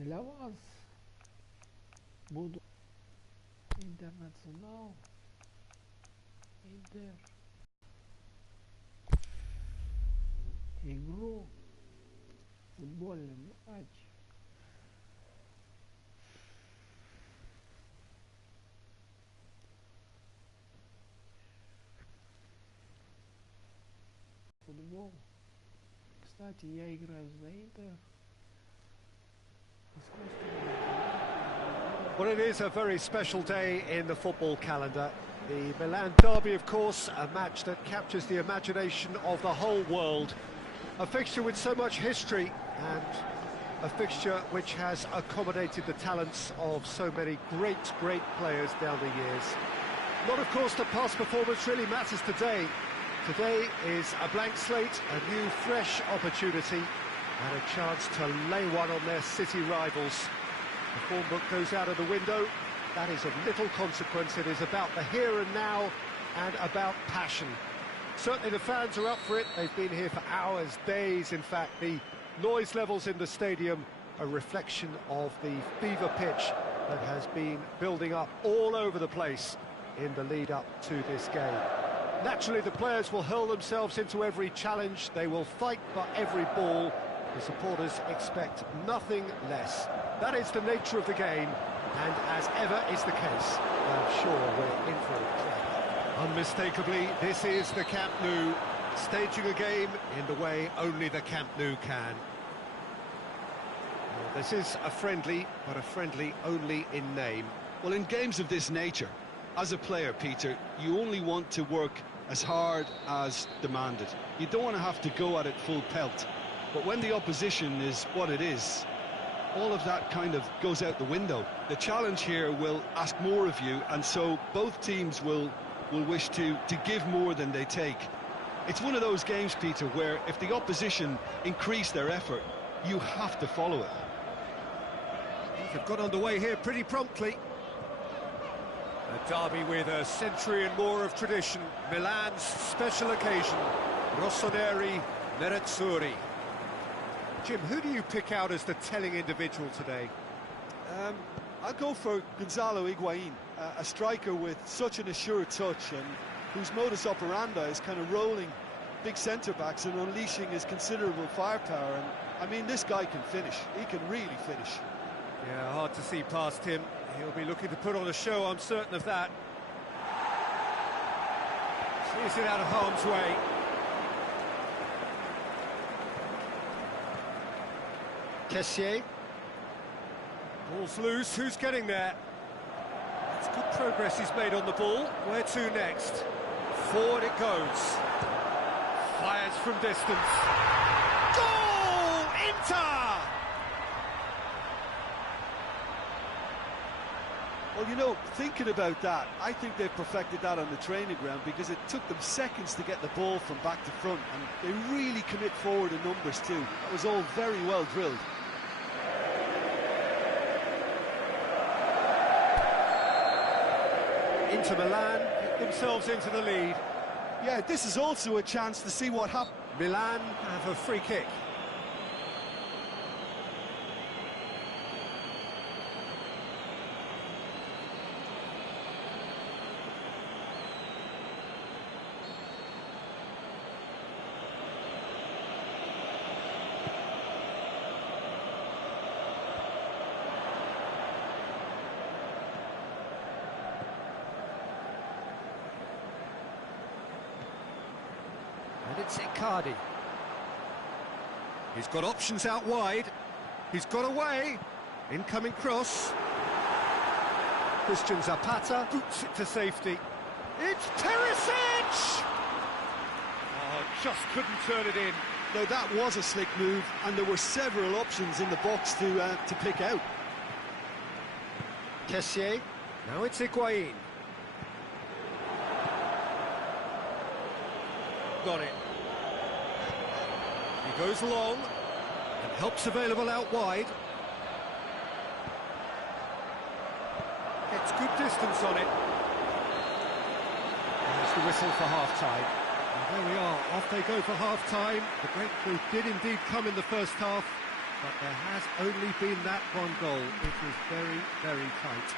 Для вас буду интернационал, интер, игру, футбольный матч. Футбол. Кстати, я играю за Интер. Well, it is a very special day in the football calendar. The Milan derby, of course, a match that captures the imagination of the whole world. A fixture with so much history and a fixture which has accommodated the talents of so many great players down the years. Not, of course, that past performance really matters today. Today is a blank slate, a new, fresh opportunity, and a chance to lay one on their city rivals. The form book goes out of the window. That is of little consequence. It is about the here and now and about passion. Certainly the fans are up for it. They've been here for hours, days, in fact. The noise levels in the stadium, a reflection of the fever pitch that has been building up all over the place in the lead up to this game. Naturally, the players will hurl themselves into every challenge. They will fight for every ball. The supporters expect nothing less. That is the nature of the game, and as ever is the case, I'm sure we're in for it. Unmistakably, this is the Camp Nou, staging a game in the way only the Camp Nou can. Well, this is a friendly, but a friendly only in name. Well, in games of this nature, as a player, Peter, you only want to work as hard as demanded. You don't want to have to go at it full pelt. But when the opposition is what it is, all of that kind of goes out the window. The challenge here will ask more of you, and so both teams will wish to give more than they take. It's one of those games, Peter, where if the opposition increase their effort, you have to follow it. They've got underway here pretty promptly. A derby with a century and more of tradition. Milan's special occasion. Rossoneri, Nerazzurri. Jim, who do you pick out as the telling individual today? I'll go for Gonzalo Higuain, a striker with such an assured touch and whose modus operandi is kind of rolling big centre-backs and unleashing his considerable firepower. And I mean, this guy can finish. He can really finish. Yeah, hard to see past him. He'll be looking to put on a show, I'm certain of that. Sees it out of harm's way. Kessié. Ball's loose, who's getting there? It's good progress he's made on the ball. Where to next? Forward it goes. Fires from distance. Goal! Inter! Well, you know, thinking about that, I think they've perfected that on the training ground because it took them seconds to get the ball from back to front, and they really commit forward in numbers too. That was all very well drilled. Inter Milan get themselves into the lead. Yeah, this is also a chance to see what happens. Milan have a free kick. And it's Icardi. He's got options out wide. He's got away. Incoming cross. Christian Zapata boots it to safety. It's Teresic! Oh, just couldn't turn it in. No, that was a slick move, and there were several options in the box to pick out. Kessié. Now it's Higuain. Got it. He goes long, and help's available out wide. Gets good distance on it. There's the whistle for half-time. And there we are, off they go for half-time. The breakthrough did indeed come in the first half. but there has only been that one goal. It was very, very tight.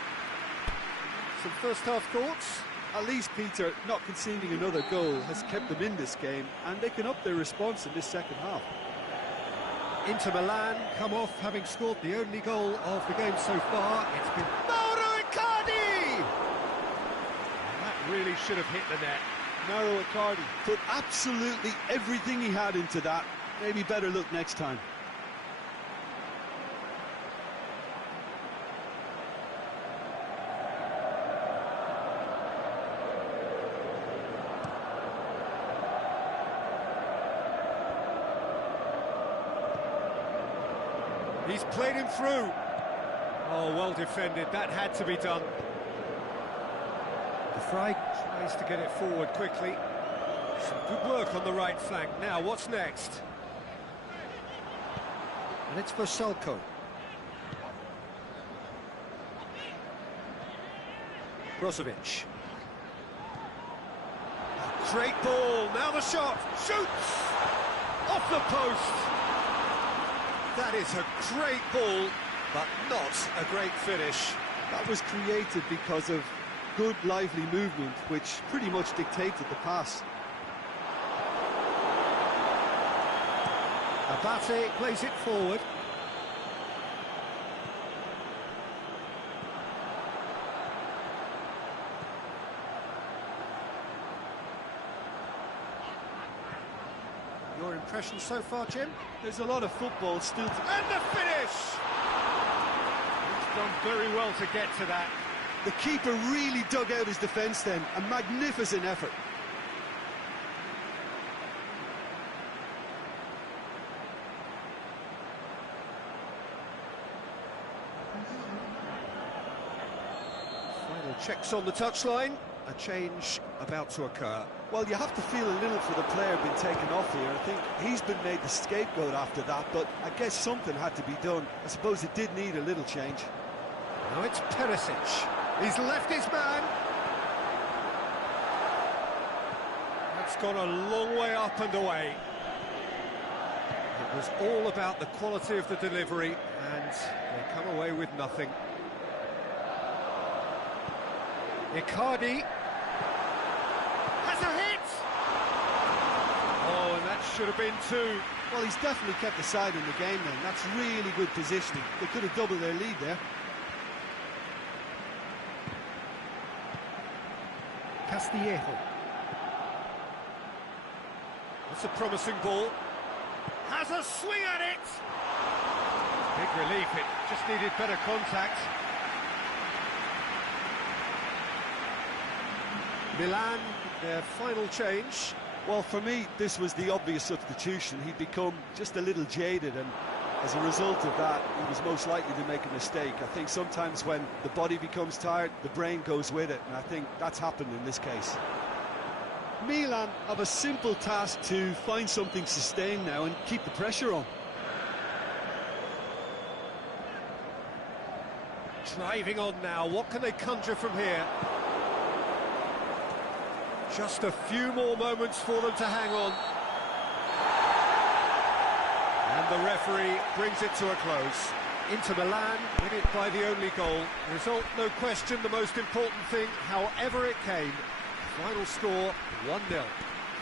Some first-half thoughts? At least, Peter, not conceding another goal has kept them in this game, and they can up their response in this second half. Inter Milan come off having scored the only goal of the game so far. It's been Mauro Icardi! And that really should have hit the net. Mauro Icardi put absolutely everything he had into that. Maybe better luck next time. He's played him through. Oh, well defended. That had to be done. De Vrij tries to get it forward quickly. Some good work on the right flank. Now, what's next? And it's for Salko. Brozovic. Great ball. Now the shot. Shoots! Off the post. That is a great ball, but not a great finish. That was created because of good, lively movement, which pretty much dictated the pass. Abate plays it forward. Your impressions so far, Jim? There's a lot of football still to... And the finish! He's done very well to get to that. The keeper really dug out his defence then. A magnificent effort. Final checks on the touchline. A change about to occur. Well, you have to feel a little for the player being taken off here. I think he's been made the scapegoat after that, but I guess something had to be done. I suppose it did need a little change. Now it's Perisic. He's left his man. That's gone a long way up and away. It was all about the quality of the delivery, and they come away with nothing. Icardi has a hit! Oh, and that should have been two. Well, he's definitely kept the side in the game then. That's really good positioning. They could have doubled their lead there. Castillejo. That's a promising ball. Has a swing at it! Big relief, it just needed better contact. Milan, their final change. Well, for me, this was the obvious substitution. He'd become just a little jaded, and as a result of that, he was most likely to make a mistake. I think sometimes when the body becomes tired, the brain goes with it, and I think that's happened in this case. Milan have a simple task to find something sustained now and keep the pressure on. Driving on now, what can they conjure from here? Just a few more moments for them to hang on. And the referee brings it to a close. Inter Milan win it by the only goal. Result, no question, the most important thing, however it came. Final score, 1-0.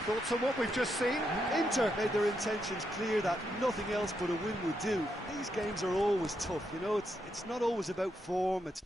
Thoughts on what we've just seen? Inter made their intentions clear that nothing else but a win would do. These games are always tough, you know, it's not always about form, it's